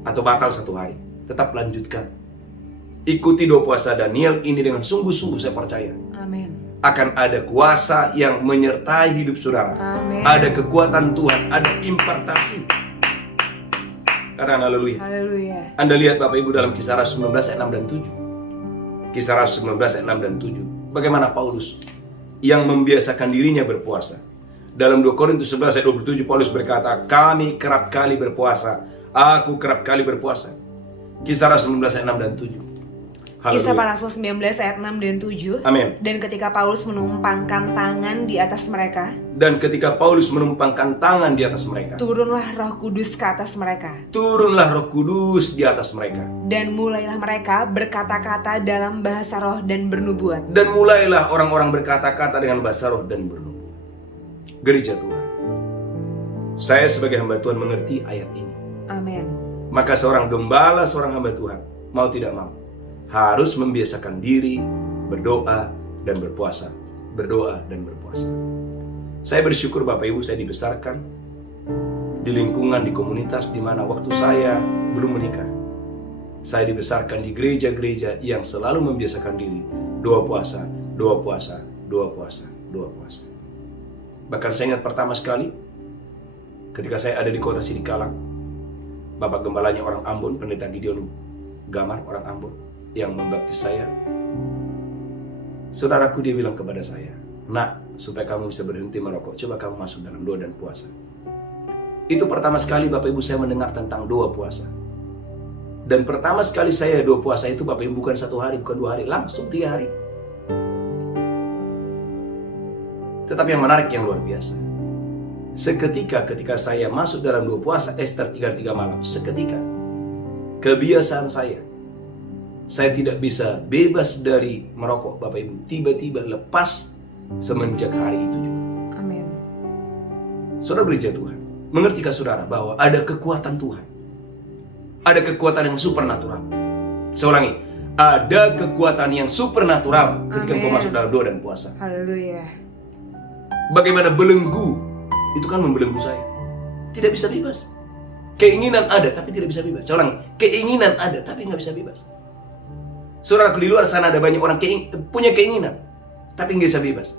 atau batal 1 hari. Tetap lanjutkan. Ikuti 2 puasa Daniel ini dengan sungguh-sungguh, saya percaya Amin. akan ada kuasa yang menyertai hidup saudara. Amin. Ada kekuatan Tuhan, ada impartasi. Katakan haleluya. Haleluya. Anda lihat Bapak Ibu dalam Kisah Rasul 19 ayat 6 dan 7. Kisah Rasul 19 ayat 6 dan 7. Bagaimana Paulus yang membiasakan dirinya berpuasa. Dalam 2 Korintus 11 ayat 27 Paulus berkata, kami kerap kali berpuasa. Aku kerap kali berpuasa. Kisah Rasul 19 ayat 6 dan 7. Kisah Haleluya. Para Rasul 19 ayat 6 dan 7. Amin. Dan ketika Paulus menumpangkan tangan di atas mereka, Dan ketika Paulus menumpangkan tangan di atas mereka, turunlah Roh Kudus ke atas mereka. turunlah Roh Kudus di atas mereka. Dan mulailah mereka berkata-kata dalam bahasa roh dan bernubuat. Dan mulailah orang-orang berkata-kata dengan bahasa roh dan bernubuat. Gereja Tuhan, saya sebagai hamba Tuhan mengerti ayat ini. Amin. Maka seorang gembala, seorang hamba Tuhan, mau tidak mau, harus membiasakan diri berdoa dan berpuasa. Berdoa dan berpuasa. Saya bersyukur Bapak Ibu, saya dibesarkan di lingkungan, di komunitas di mana waktu saya belum menikah. Saya dibesarkan di gereja-gereja yang selalu membiasakan diri 2 puasa, 2 puasa, 2 puasa, 2 puasa. Bahkan saya ingat pertama sekali ketika saya ada di kota Sidikalang, Bapak gembalanya orang Ambon, Pendeta Gideon Gamar, orang Ambon, yang membaptis saya. Saudaraku, dia bilang kepada saya, nak, supaya kamu bisa berhenti merokok, coba kamu masuk dalam doa dan puasa. Itu pertama sekali Bapak Ibu saya mendengar tentang 2 puasa. Dan pertama sekali saya 2 puasa itu Bapak Ibu bukan 1 hari, bukan 2 hari, langsung 3 hari. Tetapi yang menarik, yang luar biasa, seketika ketika saya masuk dalam 2 puasa Ester 33 malam, seketika kebiasaan saya Saya tidak bisa bebas dari merokok, Bapak Ibu. Tiba-tiba lepas semenjak hari itu juga. Amin. Saudara gereja Tuhan, mengertikah saudara bahwa ada kekuatan Tuhan? Ada kekuatan yang supernatural. Saya ulangi, ada kekuatan yang supernatural ketika Amin. kau masuk dalam doa dan puasa. Haleluya. Bagaimana belenggu, itu kan membelenggu saya. Tidak bisa bebas. Keinginan ada, tapi tidak bisa bebas. Saya ulangi, keinginan ada, tapi nggak bisa bebas. Saudara, di luar sana ada banyak orang punya keinginan, tapi nggak bisa bebas.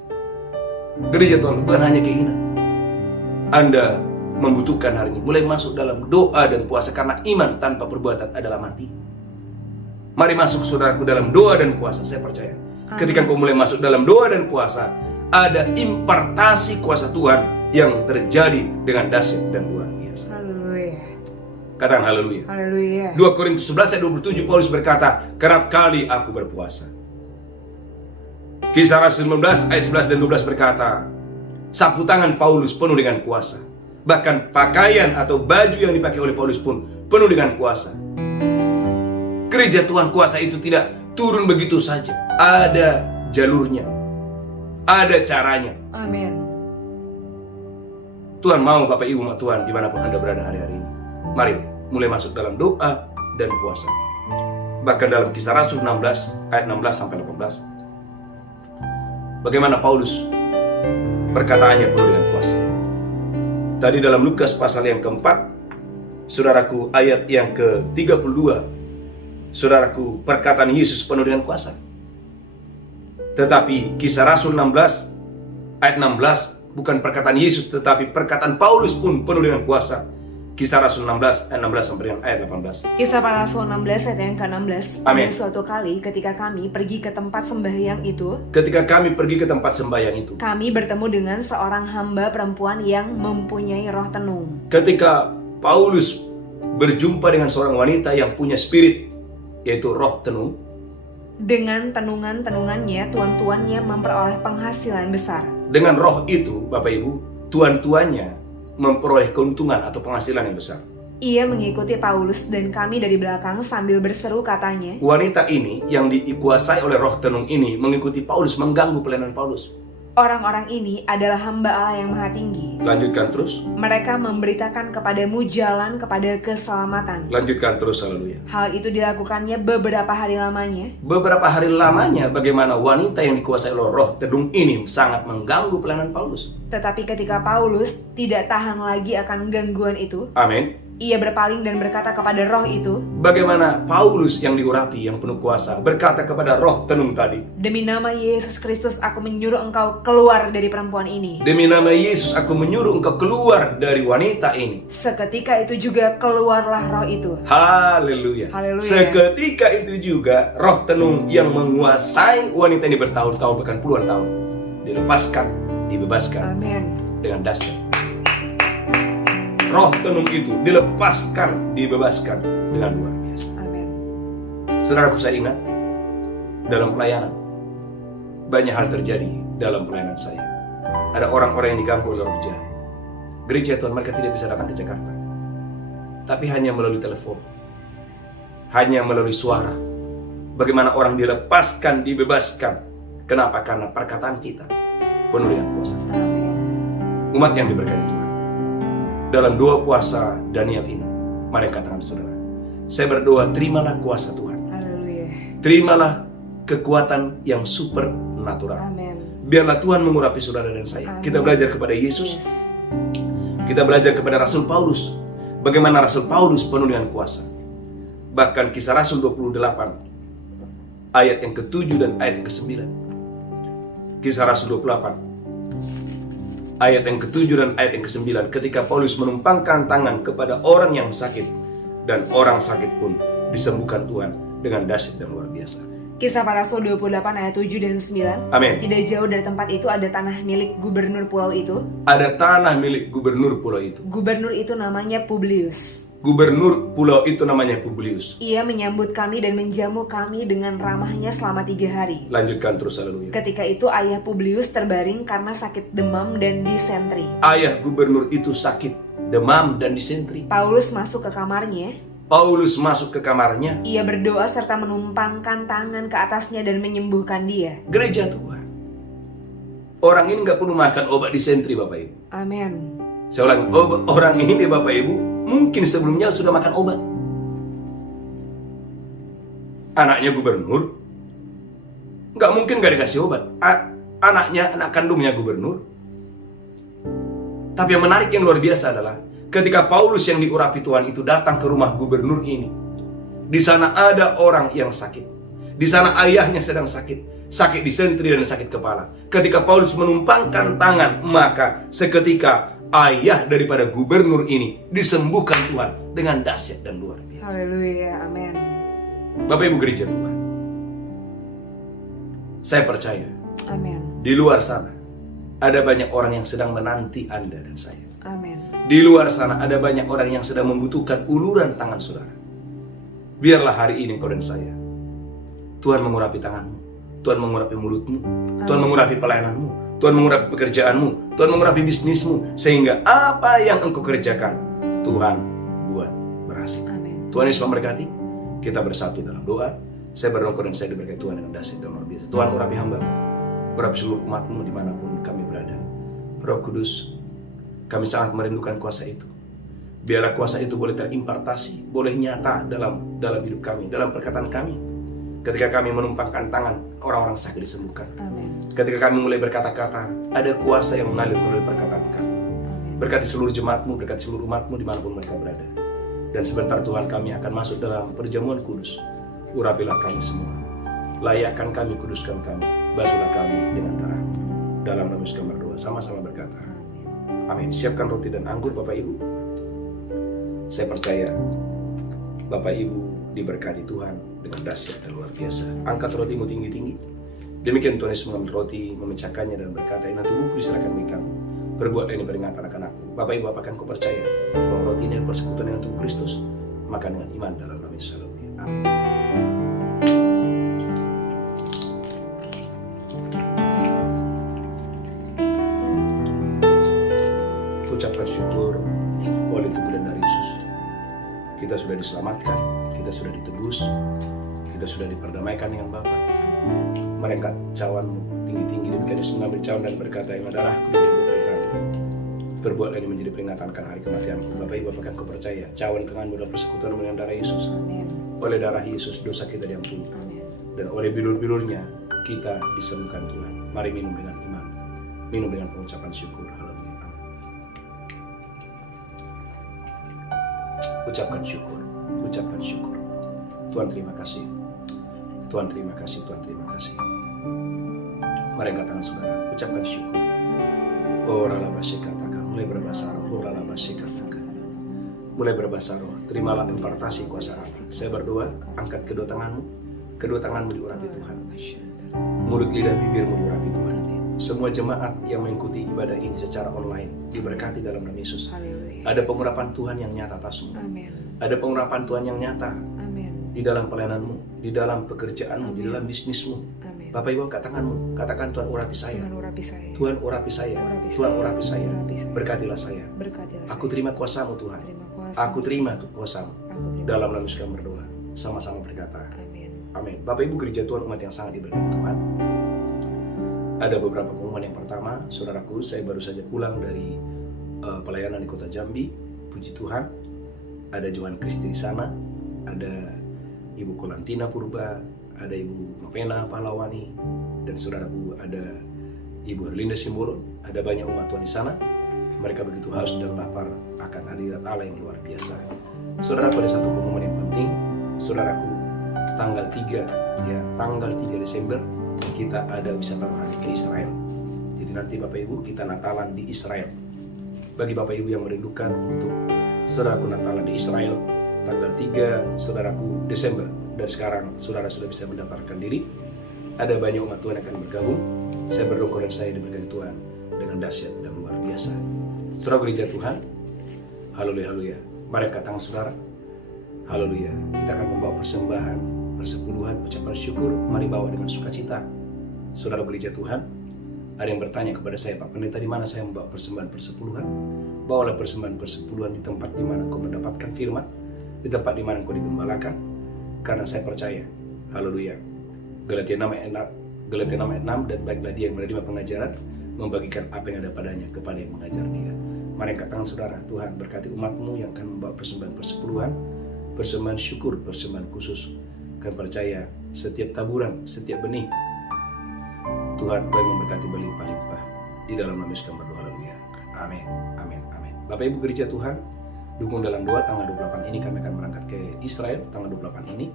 Gereja Tuhan bukan hanya keinginan. Anda membutuhkan hari ini mulai masuk dalam doa dan puasa, karena iman tanpa perbuatan adalah mati. Mari masuk saudaraku dalam doa dan puasa. Saya percaya ketika kau mulai masuk dalam doa dan puasa, ada impartasi kuasa Tuhan yang terjadi dengan dahsyat dan luar biasa. Haleluya. Katakan haleluya. Haleluya. 2 Korintus 11 ayat 27 Paulus berkata, kerap kali aku berpuasa. Kisah Rasul 19 ayat 11 dan 12 berkata, sapu tangan Paulus penuh dengan kuasa. Bahkan pakaian atau baju yang dipakai oleh Paulus pun penuh dengan kuasa. Gereja Tuhan, kuasa itu tidak turun begitu saja. Ada jalurnya. Ada caranya. Amin. Tuhan mau Bapak Ibu umat Tuhan dimanapun Anda berada hari-hari ini. Mari mulai masuk dalam doa dan puasa. Bahkan dalam Kisah Rasul 16 ayat 16 sampai 18. Bagaimana Paulus perkataannya penuh dengan kuasa. Tadi dalam Lukas pasal yang keempat, saudaraku, ayat yang ke-32, saudaraku, perkataan Yesus penuh dengan kuasa. Tetapi Kisah Rasul 16 ayat 16 bukan perkataan Yesus, tetapi perkataan Paulus pun penuh dengan kuasa. Kisah Rasul 16 ayat 16 sampai dengan ayat 18. Kisah para Rasul 16 ayat yang ke-16. Amin. Pada suatu kali ketika kami pergi ke tempat sembahyang itu, Ketika kami pergi ke tempat sembahyang itu, kami bertemu dengan seorang hamba perempuan yang mempunyai roh tenung. ketika Paulus berjumpa dengan seorang wanita yang punya spirit, yaitu roh tenung, Dengan tenungan-tenungannya, tuan-tuannya memperoleh penghasilan besar. dengan roh itu, Bapak Ibu, tuan-tuannya memperoleh keuntungan atau penghasilan yang besar. Ia mengikuti Paulus dan kami dari belakang sambil berseru katanya, Wanita ini yang dikuasai oleh roh tenung ini mengikuti Paulus, mengganggu pelayanan Paulus. orang-orang ini adalah hamba Allah yang maha tinggi. Lanjutkan terus. Mereka memberitakan kepadamu jalan kepada keselamatan. Lanjutkan terus, haleluya. Hal itu dilakukannya beberapa hari lamanya. Beberapa hari lamanya bagaimana wanita yang dikuasai oleh roh tenung ini sangat mengganggu pelayanan Paulus. Tetapi ketika Paulus tidak tahan lagi akan gangguan itu, Amin. ia berpaling dan berkata kepada roh itu, Bagaimana Paulus yang diurapi, yang penuh kuasa, berkata kepada roh tenung tadi, demi nama Yesus Kristus aku menyuruh engkau keluar dari perempuan ini. demi nama Yesus aku menyuruh engkau keluar dari wanita ini. Seketika itu juga keluarlah roh itu. Haleluya. Haleluya. Seketika itu juga roh tenung yang menguasai wanita ini bertahun-tahun, bahkan puluhan tahun, dilepaskan, dibebaskan Amin. dengan dahsyat. Roh tenung itu dilepaskan, dibebaskan dengan luar biasa. Amin. Saudaraku, saya ingat dalam pelayanan banyak hal terjadi dalam pelayanan saya. Ada orang-orang yang diganggu oleh roh jahat. Gereja Tuhan, mereka tidak bisa datang ke Jakarta, tapi hanya melalui telepon, hanya melalui suara. Bagaimana orang dilepaskan, dibebaskan. Kenapa? Karena perkataan kita penuh dengan kuasa. Amin. Umat yang diberkati Tuhan, dalam doa puasa Daniel ini, mari katakan saudara, saya berdoa, terimalah kuasa Tuhan, Haleluya. terimalah kekuatan yang supernatural. Amin. Biarlah Tuhan mengurapi saudara dan saya. Amin. Kita belajar kepada Yesus, Yes. kita belajar kepada Rasul Paulus, bagaimana Rasul Paulus penuh dengan kuasa. Bahkan Kisah Rasul 28 ayat yang ke-7 dan ayat yang ke-9. Kisah Rasul 28 ayat yang ke-7 dan ayat yang ke-9, ketika Paulus menumpangkan tangan kepada orang yang sakit, dan orang sakit pun disembuhkan Tuhan dengan dahsyat dan luar biasa. Kisah para Rasul 28 ayat 7 dan 9. Amin. Tidak jauh dari tempat itu ada tanah milik gubernur pulau itu. Ada tanah milik gubernur pulau itu. Gubernur itu namanya Publius. Gubernur pulau itu namanya Publius. Ia menyambut kami dan menjamu kami dengan ramahnya selama 3 hari. Lanjutkan terus, haleluya. Ketika itu ayah Publius terbaring karena sakit demam dan disentri. Ayah gubernur itu sakit demam dan disentri. Paulus masuk ke kamarnya. Paulus masuk ke kamarnya. Ia berdoa serta menumpangkan tangan ke atasnya dan menyembuhkan dia. Gereja Tuhan. Orang ini nggak perlu makan obat disentri, Bapak Ibu. Amin. Saya ulang, orang ini Bapak Ibu mungkin sebelumnya sudah makan obat. Anaknya gubernur, nggak mungkin nggak dikasih obat. Anaknya, anak kandungnya gubernur. Tapi yang menarik, yang luar biasa adalah ketika Paulus yang diurapi Tuhan itu datang ke rumah gubernur ini. Di sana ada orang yang sakit. Di sana ayahnya sedang sakit. Sakit disentri dan sakit kepala. Ketika Paulus menumpangkan tangan, maka seketika ayah daripada gubernur ini disembuhkan Tuhan dengan dahsyat dan luar biasa. Haleluya, amin. Bapak Ibu gereja Tuhan, saya percaya Amin. di luar sana ada banyak orang yang sedang menanti Anda dan saya. Amin. Di luar sana ada banyak orang yang sedang membutuhkan uluran tangan saudara. Biarlah hari ini kau dan saya, Tuhan mengurapi tanganmu, Tuhan mengurapi mulutmu, Tuhan mengurapi pelayananmu, Tuhan mengurapi pekerjaanmu, Tuhan mengurapi bisnismu, sehingga apa yang engkau kerjakan Tuhan buat berhasil. Amin. Tuhan Yesus memberkati. Kita bersatu dalam doa. Saya berdoa dan saya diberkati Tuhan dengan dahsyat dan luar biasa. Tuhan urapi hamba, urapi seluruh umatmu dimanapun kami berada. Roh Kudus, kami sangat merindukan kuasa itu. Biarlah kuasa itu boleh terimpartasi, boleh nyata dalam hidup kami, dalam perkataan kami. Ketika kami menumpangkan tangan, orang-orang sakit disembuhkan. Amin. Ketika kami mulai berkata-kata, ada kuasa yang mengalir melalui perkataan kami. Amin. Berkati seluruh jemaatmu, berkati seluruh umatmu dimanapun mereka berada. Dan sebentar Tuhan kami akan masuk dalam perjamuan kudus. Urapilah kami semua. Layakkan kami, kuduskan kami. Basuhlah kami dengan darah. Dalam nama Yesus kami berdoa. Sama-sama berkata. Amin. Siapkan roti dan anggur Bapak Ibu. Saya percaya Bapak Ibu diberkati Tuhan dengan dahsyat dan luar biasa. Angkat rotimu tinggi-tinggi. Demikian Tuhan Yesus mengambil roti, memecahkannya dan berkata, "Ini tubuhku diserahkan bagi kamu. Berbuatlah ini peringatan akan aku." Bapak Ibu, apakah engkau percaya bahwa roti ini adalah persekutuan dengan tubuh Kristus? Makan dengan iman dalam nama Yesus. Amin. Ucapkan syukur oleh tubuh dan darah Yesus. Kita sudah diselamatkan, kita sudah ditebus, kita sudah diperdamaikan dengan Bapa. Merengkat cawanmu tinggi-tinggi, demikian Yesus mengambil cawan dan berkata, "Ini darahku diberi bagi kamu. Berbuatlah ini menjadi peringatan akan hari kematianku." Bapak Ibu, apakah engkau percaya cawan tanganmu adalah persekutuan dengan darah Yesus? Amin. Oleh darah Yesus dosa kita diampuni, Amin. dan oleh bilur-bilurnya kita disembuhkan Tuhan. Mari minum dengan iman, minum dengan pengucapan syukur. Haleluya. Ucapkan syukur, ucapkan syukur. Tuhan terima kasih, Tuhan terima kasih, Tuhan terima kasih. Mari angkat tangan saudara, ucapkan syukur. Oh rala basikataka, mulai berbahasa roh. Oh rala basikataka, mulai berbahasa roh. Terimalah impartasi kuasa Allah. Saya berdoa, angkat kedua tanganmu diurapi Tuhan. Mulut lidah bibirmu diurapi Tuhan. Semua jemaat yang mengikuti ibadah ini secara online diberkati dalam nama Yesus. Haleluya. Ada pengurapan Tuhan yang nyata atasmu. Amin. Ada pengurapan Tuhan yang nyata Amin. di dalam pelayananmu, di dalam pekerjaanmu, di dalam bisnismu. Amin. Bapak Ibu, angkat tanganmu, katakan, "Tuhan urapi saya. Tuhan urapi saya. Tuhan urapi saya. Urapi Tuhan saya. urapi saya. Urapi saya. Berkatilah saya. Berkatilah Aku saya. terima kuasa-Mu Tuhan. Terima kuasa. Aku terima kuasa-Mu." Aku terima Dalam nama kuasa. Yesus kami berdoa. Sama-sama berkata, Amin. amin. Bapak Ibu gereja Tuhan, umat yang sangat diberkati Tuhan. Ada beberapa pengumuman. Yang pertama, saudaraku, saya baru saja pulang dari pelayanan di kota Jambi. Puji Tuhan, ada Johan Kristi di sana, ada Ibu Kolantina Purba, ada Ibu Mapena Pahlawani, dan saudaraku ada Ibu Herlinda Simbolo. Ada banyak umat Tuhan di sana. Mereka begitu haus dan lapar akan hadirat Allah yang luar biasa. Saudaraku, ada satu pengumuman yang penting. Saudaraku, tanggal 3 Desember kita ada wisata rohani ke Israel. Jadi nanti Bapak Ibu kita Natalan di Israel. Bagi Bapak Ibu yang merindukan untuk saudaraku Natalan di Israel tanggal 3 saudaraku Desember, dan sekarang saudara sudah bisa mendaftarkan diri. Ada banyak umat Tuhan yang akan bergabung. Saya berdoa dan saya diberkati Tuhan dengan dahsyat dan luar biasa. Saudara gereja Tuhan, haleluya, haleluya. Mari angkat tangan saudara. Haleluya. Kita akan membawa persembahan, persepuluhan, ucapan syukur. Mari bawa dengan sukacita. Saudara gereja Tuhan, ada yang bertanya kepada saya, "Pak Pendeta, di mana saya membawa persembahan persepuluhan?" Bawalah persembahan persepuluhan di tempat di mana kau mendapatkan firman. di tempat di mana Engkau digembalakan, karena saya percaya, haleluya. Galatia 6 ayat 6, dan baiklah dia yang menerima pengajaran, membagikan apa yang ada padanya kepada yang mengajar dia. Mari angkat tangan saudara. Tuhan berkati umat-Mu yang akan membawa persembahan persepuluhan, persembahan syukur, persembahan khusus. Kami percaya setiap taburan, setiap benih, Tuhan Kau yang memberkati berlimpah-limpah. Di dalam nama Yesus kami berdoa, haleluya. Amin, amin, amin. Bapak Ibu gereja Tuhan, dukung dalam doa tanggal 28 ini kami akan berangkat ke Israel tanggal 28 ini.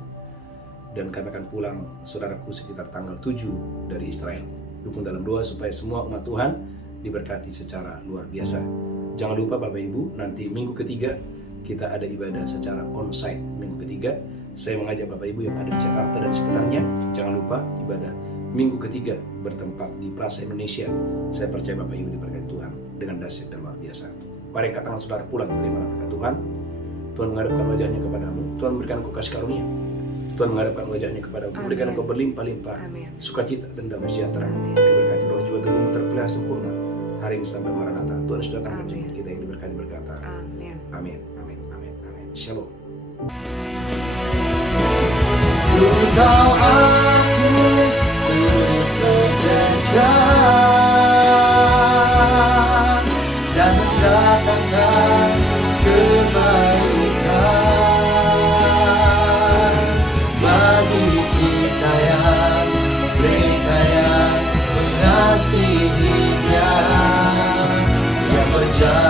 Dan kami akan pulang, saudaraku, sekitar tanggal 7 dari Israel. Dukung dalam doa supaya semua umat Tuhan diberkati secara luar biasa. Jangan lupa Bapak Ibu, nanti minggu ketiga kita ada ibadah secara onsite. Minggu ketiga saya mengajak Bapak Ibu yang ada di Jakarta dan sekitarnya, jangan lupa ibadah minggu ketiga bertempat di Plaza Indonesia. Saya percaya Bapak Ibu diberkati Tuhan dengan dahsyat dan luar biasa. Mari angkat tangan saudara pulang terima berkat Tuhan. Tuhan menghadapkan wajahnya kepadamu, Tuhan memberikan Engkau kasih karunia, Tuhan menghadapkan wajahnya kepadamu, memberikan Engkau berlimpah-limpah sukacita dan damai sejahtera. Diberkati roh jiwa tubuhmu terpelihara sempurna hari ini sampai Maranatha. Tuhan sudah datang menjemput kita yang diberkati berkata amin, amin, amin, amin, amin. Shalom. Engkau aku bekerja dan mendatangkan kebaikan bagi kita yang mereka yang mengasihinya, yang berjalan